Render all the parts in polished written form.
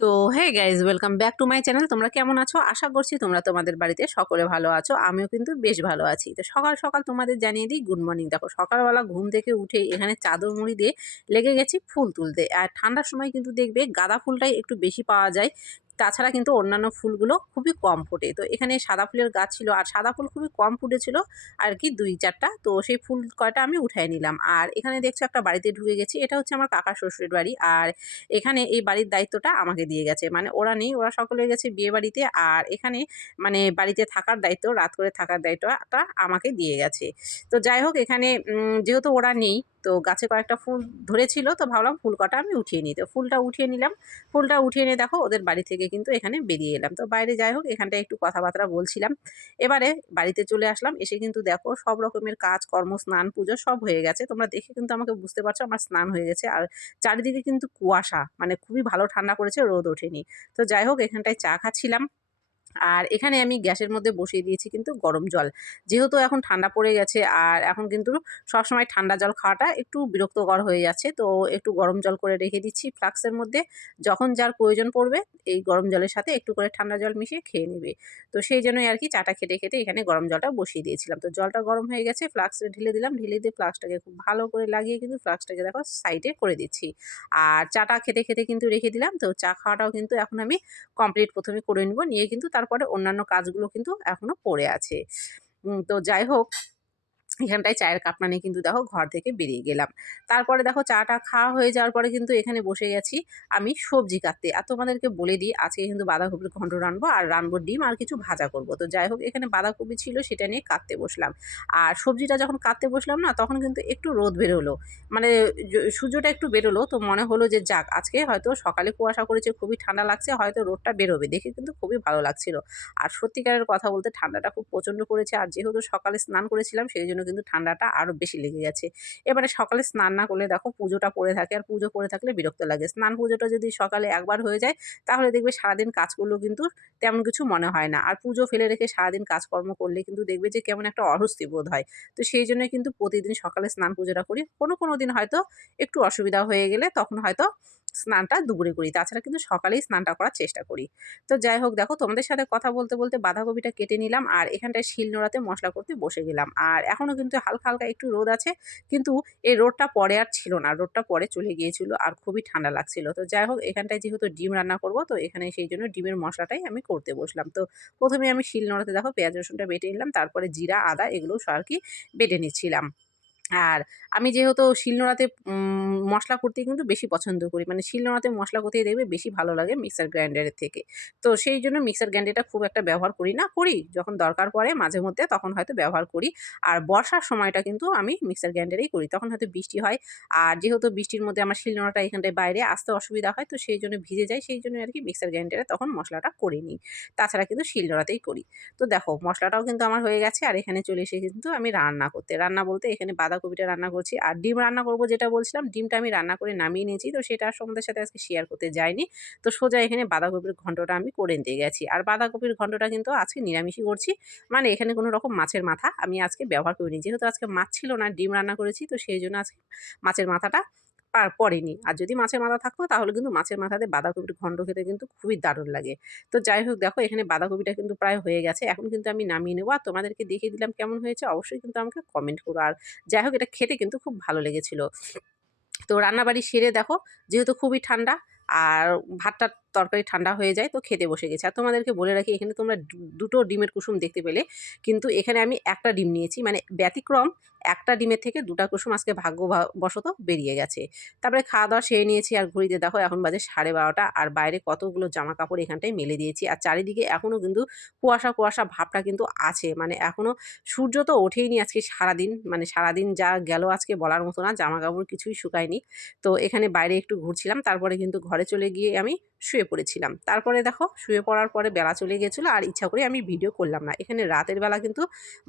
তো hey guys, welcome back to my channel. তোমরা কেমন আছো? আশা করছি তোমরা তোমাদের বাড়িতে সকলে ভালো আছো। আমিও কিন্তু বেশ ভালো আছি। তো সকাল সকাল তোমাদের জানিয়ে দিই গুড মর্নিং। দেখো সকালবেলা ঘুম থেকে উঠে এখানে চাদর মুড়ি দিয়ে লেগে গেছি ফুল তুলতে। আর ঠান্ডার সময় কিন্তু দেখবে গাঁদা ফুলটাই একটু বেশি পাওয়া যায়, তাছাড়া কিন্তু অন্যান্য ফুলগুলো খুবই কম ফোটে। তো এখানে সাদা ফুলের গাছ ছিল আর সাদা ফুল খুবই কম ফুটেছিল আর কি ২-৪টা। তো সেই ফুল কয়টা আমি উঠাই নিলাম। আর এখানে দেখছো একটা বাড়িতে ঢুকে গেছি, এটা হচ্ছে আমার কাকার শ্বশুরের বাড়ি। আর এখানে এই বাড়ির দায়িত্বটা আমাকে দিয়ে গেছে। মানে ওরা নেই, ওরা সকলে গেছে বিয়েবাড়িতে। আর এখানে মানে বাড়িতে থাকার দায়িত্ব, রাত করে থাকার দায়িত্বটা আমাকে দিয়ে গেছে। তো যাই হোক, এখানে যেহেতু ওরা নেই, তো গাছে কয়েকটা ফুল ধরেছিল, তো ভাবলাম ফুল কটা আমি উঠিয়ে নিই। তো ফুলটা উঠিয়ে নিলাম। ফুলটা উঠিয়ে নিয়ে দেখো ওদের বাড়ি থেকে কিন্তু এখানে বেরিয়ে এলাম। তো বাইরে যাই হোক, এখানটায় একটু কথাবার্তা বলছিলাম। এবারে বাড়িতে চলে আসলাম। এসে কিন্তু দেখো সব রকমের কাজ কর্ম, স্নান পুজো সব হয়ে গেছে। তোমরা দেখে কিন্তু আমাকে বুঝতে পারছো আমার স্নান হয়ে গেছে। আর চারিদিকে কিন্তু কুয়াশা, মানে খুবই ভালো ঠান্ডা করেছে, রোদ ওঠেনি। তো যাই হোক, এখানটায় চা খাচ্ছিলাম। আর এখানে আমি গ্যাসের মধ্যে বসিয়ে দিয়েছি কিন্তু গরম জল। যেহেতু এখন ঠান্ডা পড়ে গেছে আর এখন কিন্তু সবসময় ঠান্ডা জল খাওয়াটা একটু বিরক্তকর হয়ে যাচ্ছে, তো একটু গরম জল করে রেখে দিচ্ছি ফ্লাক্সের মধ্যে। যখন যার প্রয়োজন পড়বে এই গরম জলের সাথে একটু করে ঠান্ডা জল মিশিয়ে খেয়ে নেবে। তো সেই জন্যই আর কি চাটা খেতে খেতে এখানে গরম জলটা বসিয়ে দিয়েছিলাম। তো জলটা গরম হয়ে গেছে, ফ্লাক্সে ঢেলে দিলাম। ঢেলে দিয়ে ফ্লাক্সটাকে খুব ভালো করে লাগিয়ে কিন্তু ফ্লাক্সটাকে দেখো সাইডে করে দিচ্ছি। আর চাটা খেতে খেতে কিন্তু রেখে দিলাম। তো চা খাওয়াটাও কিন্তু এখন আমি কমপ্লিট প্রথমে করে নিব। নিয়ে কিন্তু তারপরে অন্যান্য কাজগুলো কিন্তু এখনো পড়ে আছে। তো যাই হোক, এখানটায় চায়ের কাপটা নিয়ে কিন্তু দেখো ঘর থেকে বেরিয়ে গেলাম। তারপরে দেখো চাটা খাওয়া হয়ে যাওয়ার পরে কিন্তু এখানে বসে গেছি আমি সবজি কাটতে। আর তোমাদেরকে বলে দিই আজকে কিন্তু বাঁধাকপির ঘন্ট রানবো আর রানবো ডিম আর কিছু ভাজা করব। তো যাই হোক, এখানে বাঁধাকপি ছিল, সেটা নিয়ে কাটতে বসলাম। আর সবজিটা যখন কাটতে বসলাম না, তখন কিন্তু একটু রোদ বেরোলো, মানে সূর্যটা একটু বেরোলো। তো মনে হলো যে যাক, আজকে হয়তো সকালে কুয়াশা করেছে, খুবই ঠান্ডা লাগছে, হয়তো রোদটা বেরোবে। দেখে কিন্তু খুবই ভালো লাগছিল। আর সত্যিকারের কথা বলতে ঠান্ডাটা খুব প্রচণ্ড পড়েছে। আর যেহেতু সকালে স্নান করেছিলাম সেই জন্য কিন্তু ঠান্ডাটা আরো বেশি লেগে গেছে। এবারে সকালে স্নান না করলে দেখো পুজোটা পড়ে থাকে, আর পুজো পড়ে থাকলে বিরক্ত লাগে। স্নান পুজোটা যদি সকালে একবার হয়ে যায় তাহলে দেখবে সারাদিন কাজ করলেও কিন্তু তেমন কিছু মনে হয় না। আর পুজো ফেলে রেখে সারাদিন কাজকর্ম করলে কিন্তু দেখবে যে কেমন একটা অস্বস্তি বোধ হয়। তো সেই জন্যই কিন্তু প্রতিদিন সকালে স্নান পুজোটা করি। কোনো দিন হয়তো একটু অসুবিধা হয়ে গেলে তখন হয়তো স্নানটা দুপুরে করি। তাছাড়া কিন্তু সকালেই স্নানটা করার চেষ্টা করি। তো যাই হোক, দেখো তোমাদের সাথে কথা বলতে বলতে বাঁধাকপিটা কেটে নিলাম আর এখানটায় শিল নোড়াতে মশলা করতে বসে গেলাম। আর এখনো কিন্তু হালকা হালকা একটু রোদ আছে, কিন্তু এই রোদটা পরে আর ছিল না, রোদটা পরে চলে গিয়েছিল আর খুবই ঠান্ডা লাগছিল। তো যাই হোক, এখানটায় যেহেতু ডিম রান্না করব, তো এখানে সেই জন্য ডিমের মশলাটাই আমি করতে বসলাম। তো প্রথমে আমি শিল নোড়াতে দেখো পেঁয়াজ রসুনটা বেটে নিলাম, তারপরে জিরা আদা এগুলো আর কি বেটে নিচ্ছিলাম। আর আমি যেহেতু শিলনোড়াতে মশলা করতে কিন্তু বেশি পছন্দ করি। মানে শিলনোড়াতে মশলা করতেই দেখবে বেশি ভালো লাগে মিক্সার গ্রাইন্ডারের থেকে। তো সেই জন্য মিক্সার গ্রাইন্ডারটা খুব একটা ব্যবহার করি না। করি যখন দরকার পড়ে মাঝে মধ্যে, তখন হয়তো ব্যবহার করি। আর বর্ষার সময়টা কিন্তু আমি মিক্সার গ্রাইন্ডারেই করি। তখন হয়তো বৃষ্টি হয়। আর যেহেতু বৃষ্টির মধ্যে আমার শিলনোড়াটা এখানটায় বাইরে আসতে অসুবিধা হয়, তো সেই জন্য ভিজে যায়। সেই জন্য আর কি মিক্সার গ্রাইন্ডারে তখন মশলাটা করে নিই। তাছাড়া কিন্তু শিলনোড়াতেই করি। তো দেখো মশলাটাও কিন্তু আমার হয়ে গেছে আর এখানে চলে এসে কিন্তু আমি রান্না করতে। রান্না বলতে এখানে বাঁধাকপিটা রান্না করছি আর ডিম রান্না করব, যেটা বলছিলাম ডিমটা আমি রান্না করে নামিয়ে নিয়েছি। তো সেটা আর তোমাদের সাথে আজকে শেয়ার করতে যাইনি। তো সোজা এখানে বাঁধাকপির ঘন্টটা আমি করে নিতে গেছি। আর বাঁধাকপির ঘন্টটা কিন্তু আজকে নিরামিষই করছি। মানে এখানে কোনো রকম মাছের মাথা আমি আজকে ব্যবহার করিনি। যেহেতু আজকে মাছ ছিল না, ডিম রান্না করেছি, তো সেই জন্য আজকে মাছের মাথাটা পড়েনি। আর যদি মাছের মাথা থাকতো তাহলে কিন্তু মাছের মাথাতে বাঁধাকপির ঘন্ট খেতে কিন্তু খুবই দারুণ লাগে। তো যাই হোক, দেখো এখানে বাঁধাকপিটা কিন্তু প্রায় হয়ে গেছে। এখন কিন্তু আমি নামিয়ে নেবো। আর তোমাদেরকে দেখিয়ে দিলাম কেমন হয়েছে। অবশ্যই কিন্তু আমাকে কমেন্ট করো। আর যাই হোক, এটা খেতে কিন্তু খুব ভালো লেগেছিল। তো রান্নাবাড়ি সেরে দেখো, যেহেতু খুবই ঠান্ডা আর ভাতটা তরকারি ঠান্ডা হয়ে যায়, তো খেতে বসে গেছি। আর তোমাদেরকে বলে রাখি এখানে তোমরা দুটো ডিমের কুসুম দেখতে পেলে, কিন্তু এখানে আমি একটা ডিম নিয়েছি। মানে ব্যতিক্রম, একটা ডিমের থেকে দুটা কুসুম আজকে বশত বেরিয়ে গেছে। তারপরে খাওয়া দাওয়া সেরে নিয়েছি আর ঘড়িতে দেখো এখন বাজে 12:30। আর বাইরে কতগুলো জামা কাপড় এখানটায় মেলে দিয়েছি। আর চারিদিকে এখনও কিন্তু কুয়াশা কুয়াশা ভাবটা কিন্তু আছে। মানে এখনও সূর্য তো ওঠেইনি আজকে সারাদিন। মানে সারাদিন যা গেল আজকে বলার মতো না, জামা কাপড় কিছুই শুকায়নি। তো এখানে বাইরে একটু ঘুরছিলাম, তারপরে কিন্তু ঘরে চলে গিয়ে আমি শুয়ে পড়েছিলাম। তারপরে দেখো শুয়ে পড়ার পরে বেলা চলে গেছিলো আর ইচ্ছা করে আমি ভিডিও করলাম না। এখানে রাতের বেলা কিন্তু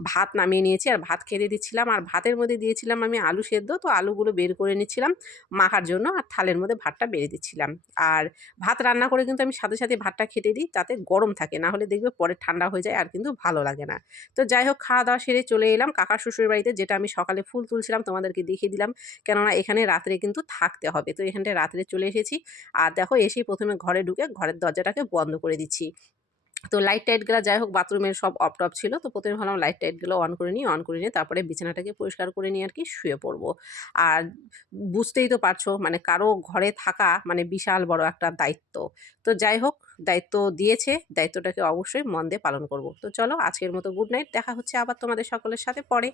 ভাত নামিয়ে নিয়েছি আর ভাত খেতে দিচ্ছিলাম। আর ভাতের মধ্যে দিয়েছিলাম আমি আলু সেদ্ধ, তো আলুগুলো বের করে নিচ্ছিলাম মাখার জন্য, আর থালের মধ্যে ভাতটা বেড়ে দিচ্ছিলাম। আর ভাত রান্না করে কিন্তু আমি সাথে সাথে ভাতটা খেতে দিই, যাতে গরম থাকে, না হলে দেখবে পরে ঠান্ডা হয়ে যায় আর কিন্তু ভালো লাগে না। তো যাই হোক, খাওয়া দাওয়া সেরে চলে এলাম কাকার শ্বশুর বাড়িতে, যেটা আমি সকালে ফুল তুলছিলাম তোমাদেরকে দেখিয়ে দিলাম, কেননা এখানে রাত্রে কিন্তু থাকতে হবে। তো এখানটায় রাত্রে চলে এসেছি। আর দেখো, এসেই প্রথমে ঘরে ঢুকে ঘরের দরজাটাকে বন্ধ করে দিচ্ছি। তো লাইট টাইটগুলো যাই হোক বাথরুমের সব অফ টপ ছিল। তো প্রথমে ভাবলাম লাইট টাইটগুলো অন করে নিই, অন করে নিয়ে তারপরে বিছানাটাকে পরিষ্কার করে নিয়ে আর কি শুয়ে পড়বো। আর বুঝতেই তো পারছো, মানে কারো ঘরে থাকা মানে বিশাল বড় একটা দায়িত্ব। তো যাই হোক, দায়িত্ব দিয়েছে, দায়িত্বটাকে অবশ্যই মন দিয়ে পালন করব। তো চলো, আজকের মতো গুড নাইট, দেখা হচ্ছে আবার তোমাদের সকলের সাথে পরে।